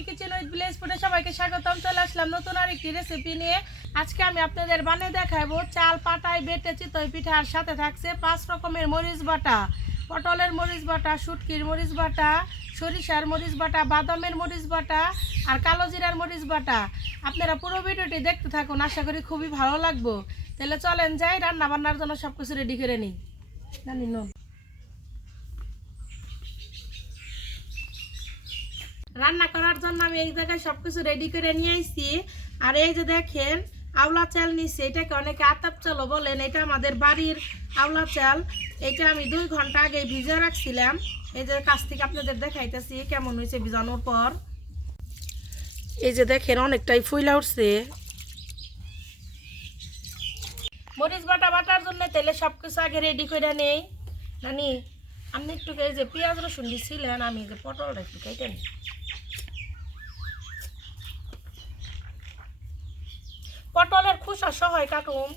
আমি kitchen with village ফুডে সবাইকে স্বাগতম। চলে আসলাম নতুন আরেকটি রেসিপি নিয়ে। আজকে আমি আপনাদের বানিয়ে দেখাবো চাল পাটায় বেটে চিতই পিঠা। আর সাথে থাকছে 5 রকমের মরিচ বাটা, পটলের মরিচ বাটা, শুটকির মরিচ বাটা, সরিষার মরিচ বাটা, বাদামের মরিচ বাটা আর কালো জিরার মরিচ বাটা। আপনারা পুরো ভিডিওটি দেখতে থাকুন, আশা করি খুবই ভালো লাগবে। তাহলে চলেন যাই রান্না বান্নার জন্য সব কিছু রেডি করে নিই। জানি না রান্না করার জন্য আমি এই জায়গায় সবকিছু রেডি করে নিয়ে আসছি। আর এই যে দেখেন আওলা চাল নিচ্ছি, এটাকে অনেকে আতাপ চালও বলেন। এটা আমাদের বাড়ির আওলা চাল। এটা আমি 2 ঘন্টা আগে ভিজে রাখছিলাম। এই যে কাছ থেকে আপনাদের দেখাইতেছি কেমন হয়েছে ভিজানোর পর। এই যে দেখেন অনেকটাই ফুইলা উঠছে। মরিচ বাটা বাটার জন্য তেলে সবকিছু আগে রেডি করে নেই। নানি আপনি একটু এই যে পেঁয়াজ রসুন দিচ্ছিলেন, আমি এই যে পটলটা একটু কেটে নিই। পটলের খোসা সহ কাটুন।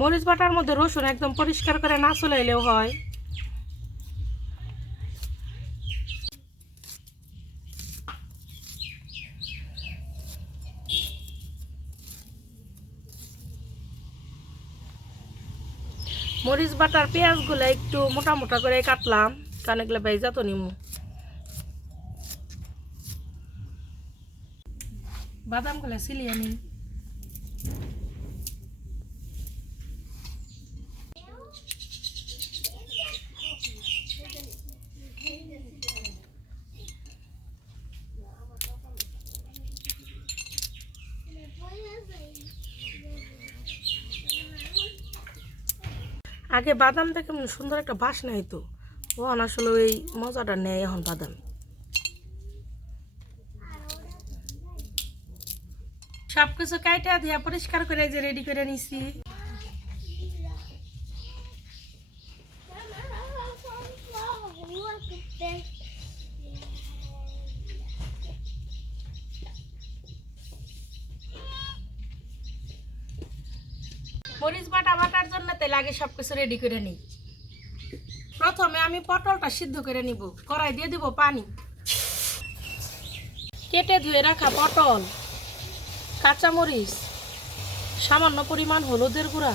মরিচ বাটার মধ্যে রসুন একদম পরিষ্কার করে না চলে এলেও হয়। মরিচ বাটার পেঁয়াজগুলো একটু মোটা মোটা করে কাটলাম, কারণ এগুলো ভেজা তো নিমু। বাদামগুলো ছিলিয়ে নিই। আগে বাদাম দেখে সুন্দর একটা বাসনা হইতো, ও আসলে ওই মজাটা নেই এখন বাদাম। সবকিছু কাইটা দিয়া পরিষ্কার করে যে রেডি করে নিছি। মরিচ বাটা বাটার জন্য তেল আগে সবকিছু রেডি করে নিই। প্রথমে আমি পটলটা সিদ্ধ করে নিব। কড়াই দিয়ে দিব পানি। কেটে ধুয়ে রাখা পটল, কাঁচামরিচ, সামান্য পরিমাণ হলুদের গুঁড়া,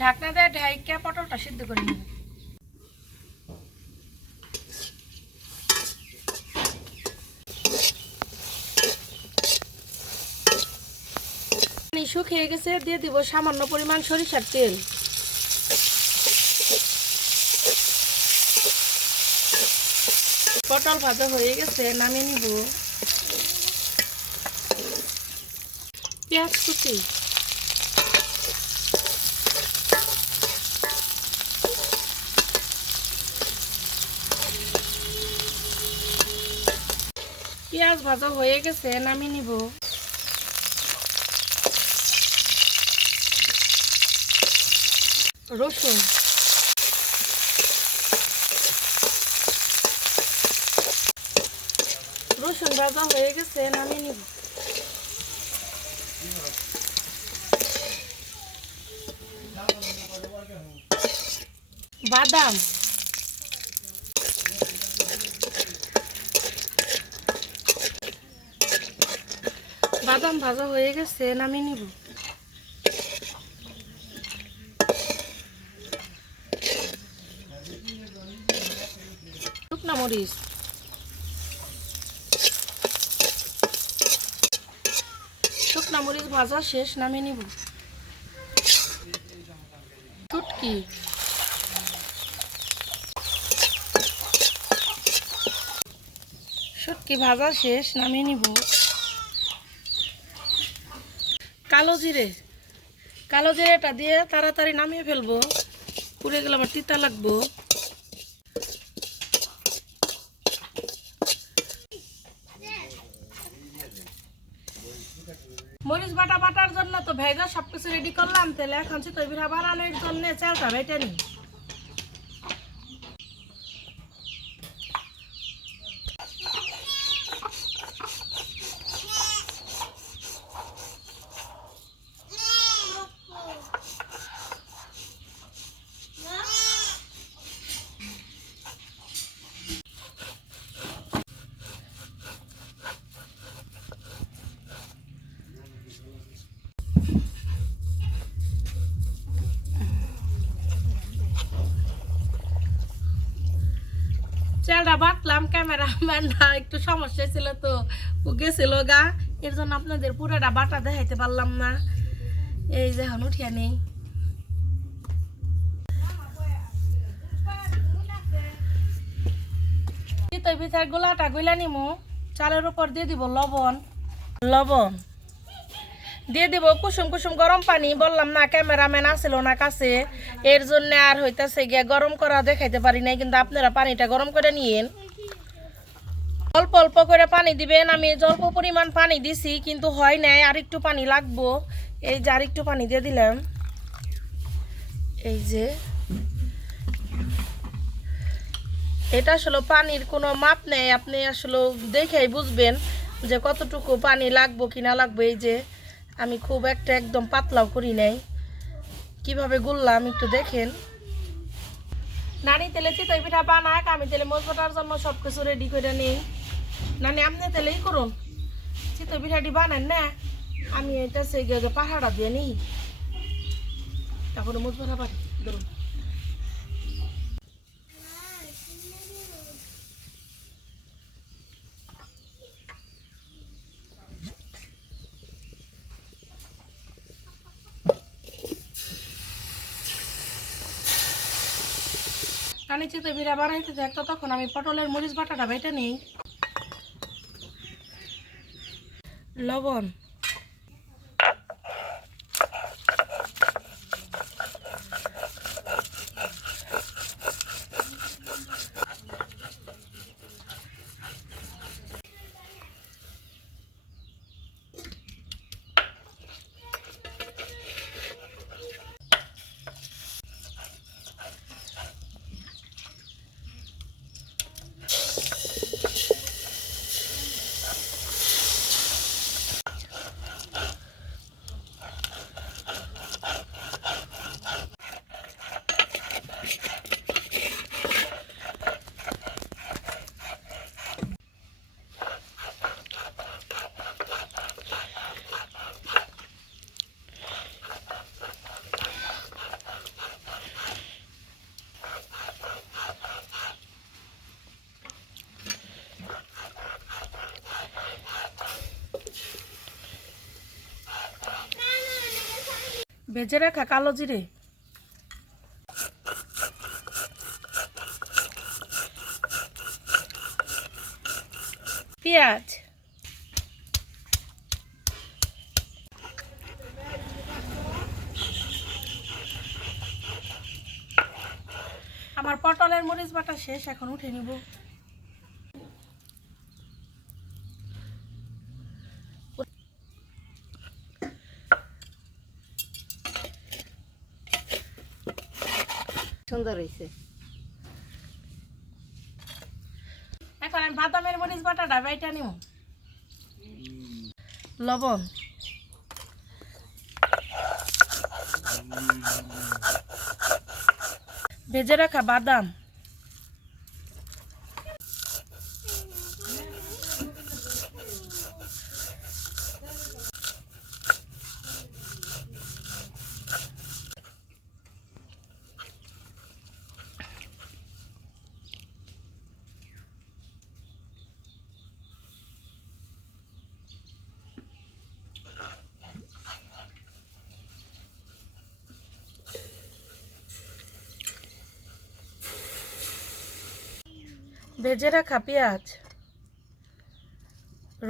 ঢাকনা দিয়ে ঢাইকা পটলটা সিদ্ধ করে নিব। পানি শুকিয়ে গেছে, দিয়ে দিব সামান্য পরিমাণ সরিষার তেল। পটল ভাজা হয়ে গেছে, নামিয়ে নিব। পেঁয়াজ কুচি, পেঁয়াজ ভাজা হয়ে গেছে, নামিয়ে নিব। রসুন, রসুন ভাজা হয়ে গেছে, নামিয়ে নিব। বাদাম, বাদাম ভাজা হয়ে গেছে, নামিয়ে নিব। শুকনা মরিচ, শুকনা মরিচ ভাজা শেষ, নামিয়ে নিব। শুটকি, শুটকি ভাজা শেষ, নামিয়ে নিব। কালো জিরে, কালো জিরাটা দিয়ে তাড়াতাড়ি নামিয়ে ফেলবো, পুড়ে গেলে আবার তিতা লাগবো। মরিচ বাটা বাটার জন্য তো ভেজা সবকিছু রেডি করলাম, তাহলে এখন চিতই পিঠা বানানোর জন্য চালটা বেটে নিই। চালটা বাটলাম, ক্যামেরাম্যানটা একটু সমস্যা ছিল তো ও গেছিল গা, এর জন্য আপনাদের পুরোটা বাটা দেখাইতে পারলাম না। এই যে এখন উঠিয়া নেই। চিতই পিঠার গোলাটা গুলা নিমু, চালের উপর দিয়ে দিব লবণ দিয়ে দিব কুসুম কুসুম গরম পানি। বললাম না ক্যামেরাম্যান আসছিল না কাছে, এর জন্য আর হইতাছে গিয়া গরম করা দেখাইতে পারি নাই, কিন্তু আপনারা পানিটা গরম করে নিয়েন। অল্প অল্প করে পানি দিবেন। আমি অল্প পরিমাণ পানি দিছি কিন্তু হয় নাই, আর একটু পানি লাগবো। এই যে আর একটু পানি দিয়ে দিলাম। এই যে এটা আসলে পানির কোনো মাপ নেই, আপনি আসলে দেখেই বুঝবেন যে কতটুকু পানি লাগবো কি না লাগবে। এই যে আমি খুব একটা একদম পাতলাও করি নাই, কিভাবে গুললাম একটু দেখেন। নানি তেলে চিতই পিঠা বানাক, আমি তেলে মজবাটার জন্য সব কিছু রেডি করে নিই। নানি আপনি তেলেই করুন, চিতই পিঠাটি বানান না, আমি এটা সেই পাহাড়া দিয়ে নিই, তারপরে মজবাটা পারি ধরুন। নানি চিতই পিঠা বানাইতে থাকতো, তখন আমি পটলের মরিচ বাটাটা বেটে নিই। লবণ, ভেজে রাখা কালো জিরে, পেঁয়াজ, আমার পটলের মরিচ বাটা শেষ, এখন উঠে নিব। সুন্দর হয়েছে। এখন আমি বাদামের মরিচ বাটাটা বাইটা নিব। লবণ, ভেজে রাখা বাদাম, ভেজে রাখা পেঁয়াজ,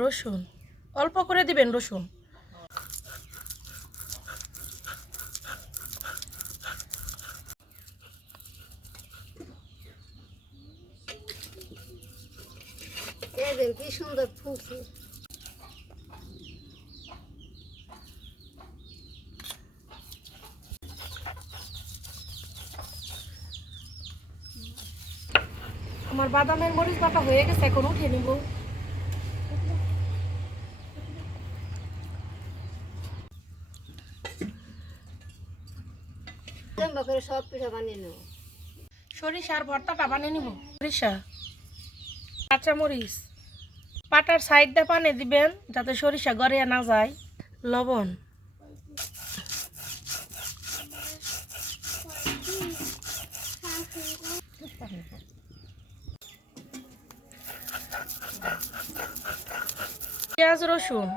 রসুন, অল্প করে দিবেন রসুন, দেখবেন কি সুন্দর ফুলছে। আমার বাদামের মরিচ বাটা হয়ে গেছে, এখন উঠে নিব। লম্বা করে সব পিঠা বানিয়ে নেব। সরিষার ভর্তাটা বানিয়ে নিব। সরিষা, কাঁচামরিচ, পাটার সাইডটা পানি দিবেন যাতে সরিষা গড়িয়ে না যায়। লবণ, পেঁয়াজ, রসুন,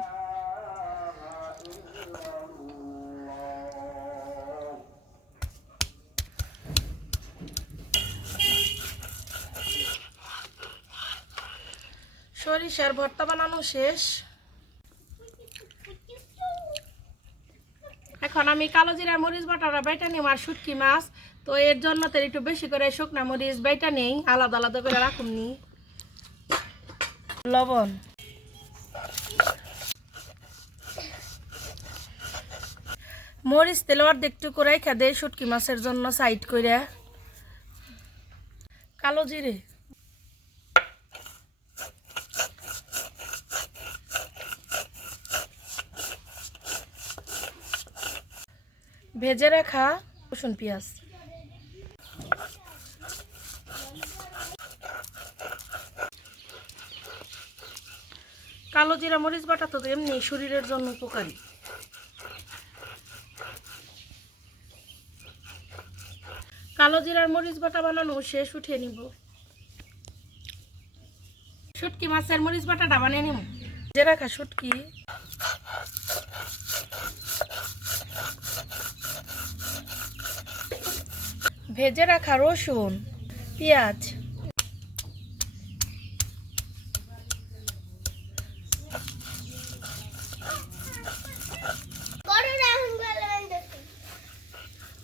সরিষার ভর্তা বানানো শেষ। এখন আমি কালো জিরা মরিচ বাটাটা বাইটা নিই। আর শুটকি মাছ তো এর জন্য তো একটু বেশি করে শুকনা মরিচ বাইটা নেই, আলাদা আলাদা করে রাখুন নি। লবণ, মরিচ তেল অর্ধেক একটু করে রেখে দেয় শুটকি মাছের জন্য সাইড করে। কালো জিরে, ভেজে রাখা রসুন, পেঁয়াজ, কালো জিরা মরিচ বাটা তো এমনি শরীরের জন্য উপকারী। কালো জিরার মরিচ বাটা বানানো শেষ, উঠিয়ে নিব। শুটকি মাছের মরিচ বাটাটা বানিয়ে নিব। ভেজে রাখা শুটকি, ভেজে রাখা রসুন, পেঁয়াজ,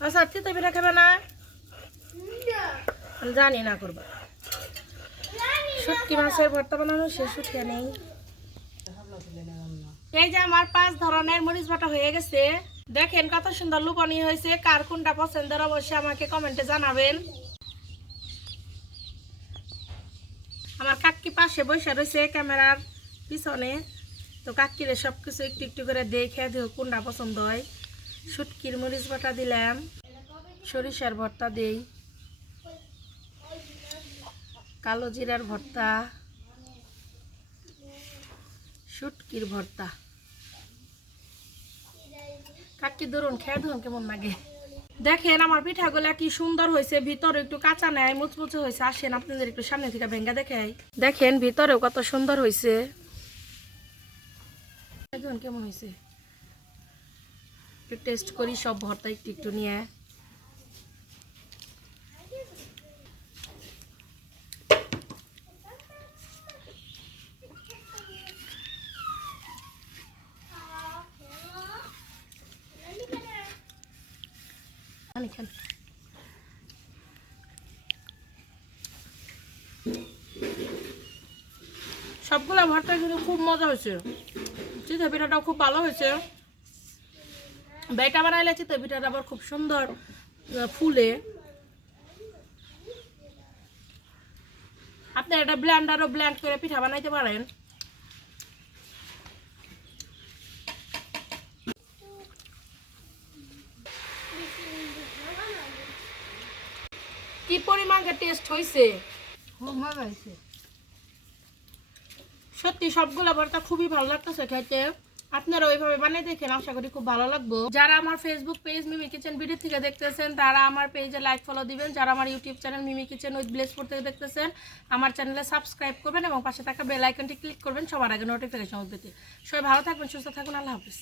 আচ্ছা চিতই পিঠা খাবে না? জানি না করবা। শুটকি মাছের ভর্তা বানানো শেষ, উঠিয়ে নেই। এই যে আমার 5 ধরনের মরিচ বাটা হয়ে গেছে। দেখেন কত সুন্দর লুবনি হয়েছে। কার কোনটা পছন্দের অবশ্যই আমাকে কমেন্টে জানাবেন। আমার কাকি পাশে বসে রয়েছে ক্যামেরার পিছনে, তো কাকিরে সবকিছু একটু একটু করে দেখে দিও কোনটা পছন্দ হয়। শুটকির মরিচ বাটা দিলাম, সরিষার ভর্তা দেই, কালো জিরার ভর্তা, শুটকির ভর্তা। কাকি ধরুন খেয়ে ধরুন কেমন লাগে। দেখেন আমার পিঠাগুলা কি সুন্দর হয়েছে, ভিতরে একটু কাঁচা নেয়, মুচমুচে হয়েছে। আসেন আপনাদের একটু সামনে থেকে ভেঙ্গা দেখাই। দেখেন ভিতরেও কত সুন্দর হয়েছে। দেখুন কেমন হয়েছে, একটু টেস্ট করি সব ভর্তা একটু একটু নিয়ে। সবগুলা ভর্তা কিন্তু খুব মজা হয়েছে। চিতই পিঠাটাও খুব ভালো হয়েছে। বেটা বানাইলে চিতই পিঠাটা আবার খুব সুন্দর ফুলে। আপনি এটা ব্লেন্ডারও ব্লেন্ড করে পিঠা বানাইতে পারেন। কি পরিমাণ টেস্ট হয়েছে, খুব মজা হয়েছে। সত্যি সবগুলা ভর্তা খুবই ভালো লাগতেছে খেতে। আপনারা ওইভাবে বানিয়ে দেখেন, আশা করি খুব ভালো লাগবে। যারা আমার ফেসবুক পেজ মিমি কিচেন ভিডিও থেকে দেখতেছেন তারা আমার পেজে লাইক ফলো দিবেন। যারা আমার YouTube channel Mimi Kitchen with ব্লেসপুর থেকে দেখতেছেন আমার চ্যানেলে সাবস্ক্রাইব করবেন এবং পাশে থাকা বেল আইকনটি ক্লিক করবেন সবার আগে নোটিফিকেশন পেতে। সবাই ভালো থাকবেন, সুস্থ থাকুন, আল্লাহ হাফেজ।